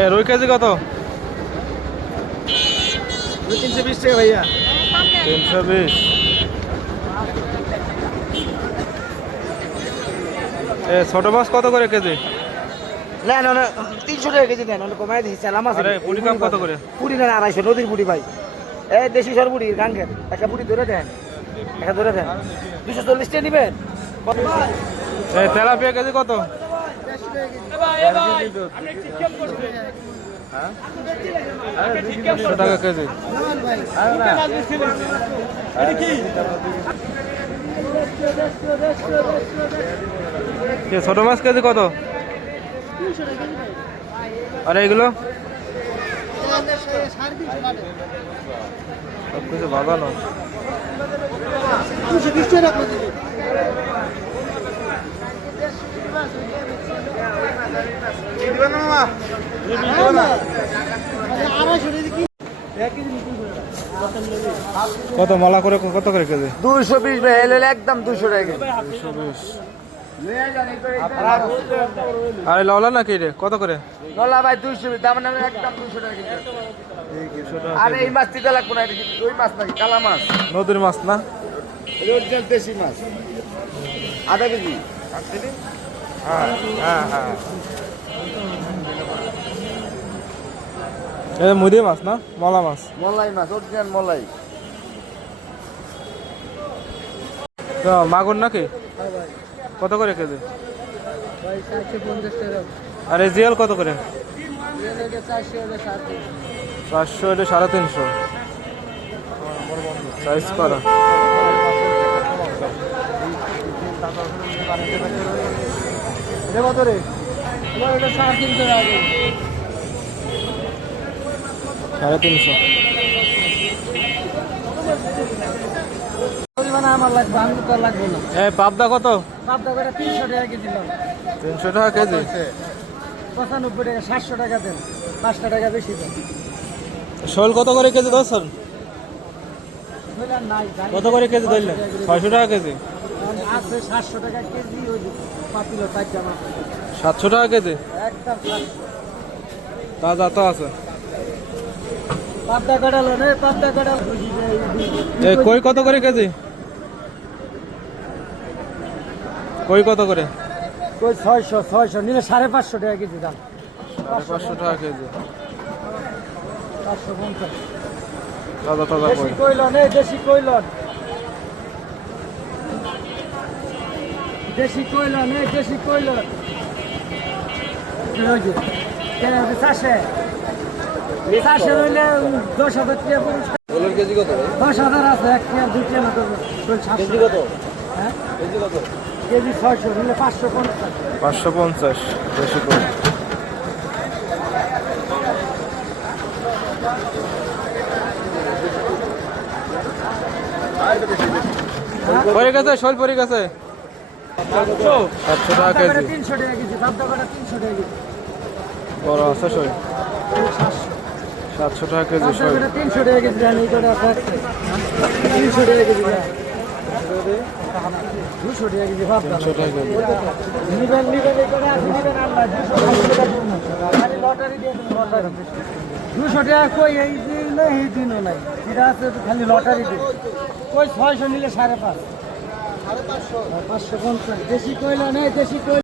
এ রুই কেজি কত? তিনশো বিশ টাকা ভাইয়া। তিনশো বিশ। এ ছোট মাছ কত করে কেজি? নেন না তিনশো টাকা কেজি নেন অনেক কমাই দিচ্ছি চালাম আছে। আরে পুরি কাপ কত করে? পুরি নেন আড়াইশো নদীর পুরি ভাই। এ দেশি সর পুরি গাঙ্গের। একটা পুরি ধরে দেন একটা ধরে দেন। দুশো চল্লিশ টাকা নেবেন? তেলাপিয়া কেজি কত? টাকা কেজি ছোট মাছ কেজি কত? আরে এগুলো? সব কিছু বাঁধানো কত মালা করে কত করে কেজি? দুশো বিশ ভাই এলে একদম দুশো টাকা দুশো বিশ আরে লওলা নাকি রে? কত করে? নলা ভাই দুইশো বিশ দাম নামে একদম দুশো টাকা আর। এই মাছ দিতে লাগবো না ওই মাছ নাকি? কালা মাছ। নদীর মাছ না? অরিজিনাল দেশি মাছ। আধা কেজি। হ্যাঁ হ্যাঁ। হ্যাঁ এ মুদি মাছ না? মলা মাছ? মলাই মাছ অরিজিনাল মলাই। তো মাগুর নাকি? কত করে কেজি? আর জিয়াল কত করে? চারশো এটা সাড়ে তিনশো। সাইজ করা। এটা কত রে সাড়ে তিনশো সাড়ে তিনশো। পরিমাণে আমার লাগবে আমি তো লাগবে না। এ পাবদা কত? তিনশো টাকা কেজি পঁচানব্বই টাকা সাতশো টাকা দেন। পাঁচটা টাকা বেশি দেন। শোল কত করে কেজি জানি কত করে কেজি ধরলেন? ছয়শো টাকা কেজি। সাতশো টাকা কেজি ওই পাতিল চার জামা। সাতশো টাকা কেজি? একদম তাজা তো আছে। পাবদা পাবদা কই কত করে কেজি? কই কত করে? ওই ছয়শো ছয়শো নিলে সাড়ে পাঁচশো টাকা কেজি দাম। সাড়ে পাঁচশো টাকা কেজি। পাঁচশো পঞ্চাশ। তাজা তাজা কই? কইলন এই দেশি কইলন দেশি কইলন এই দেশি কেন চাষে। চাষে রইলে দশ হাজার টাকা পুরস্কার কেজি দশ হাজার আছে এক টাকা দুই টাকা মতো শোল কত? হ্যাঁ? কেজি কত? কেজি ছয়শো নিলে পাঁচশো পঞ্চাশ। পাঁচশো পঞ্চাশ বেশি করে পরে গেছে শোল পরে গেছে। সাতশো টাকা কেজি। তিনশো টাকা কেজি দাবদা কটা তিনশো টাকা কেজি। বড় আছে শোল সাতশো টাকা কেজি কটা তিনশো টাকা কেজি আছে তিনশো টাকা কেজি দুশো টাকা কেজি ভাবতাম তিনশো টাকা কেজি। নিবেন নিবেন করে আপনি নিবেন আল্লাহ দুশো টাকা খালি লটারি দিয়ে দেবেন লটারি। দুশো টাকা কই এই দিন না এই দিনও নাই। আছে খালি লটারি দিন। কই ছয়শো নিলে সাড়ে পাঁচ। পাঁচশো। পঞ্চাশ। দেশি কইলা নেই দেশি কই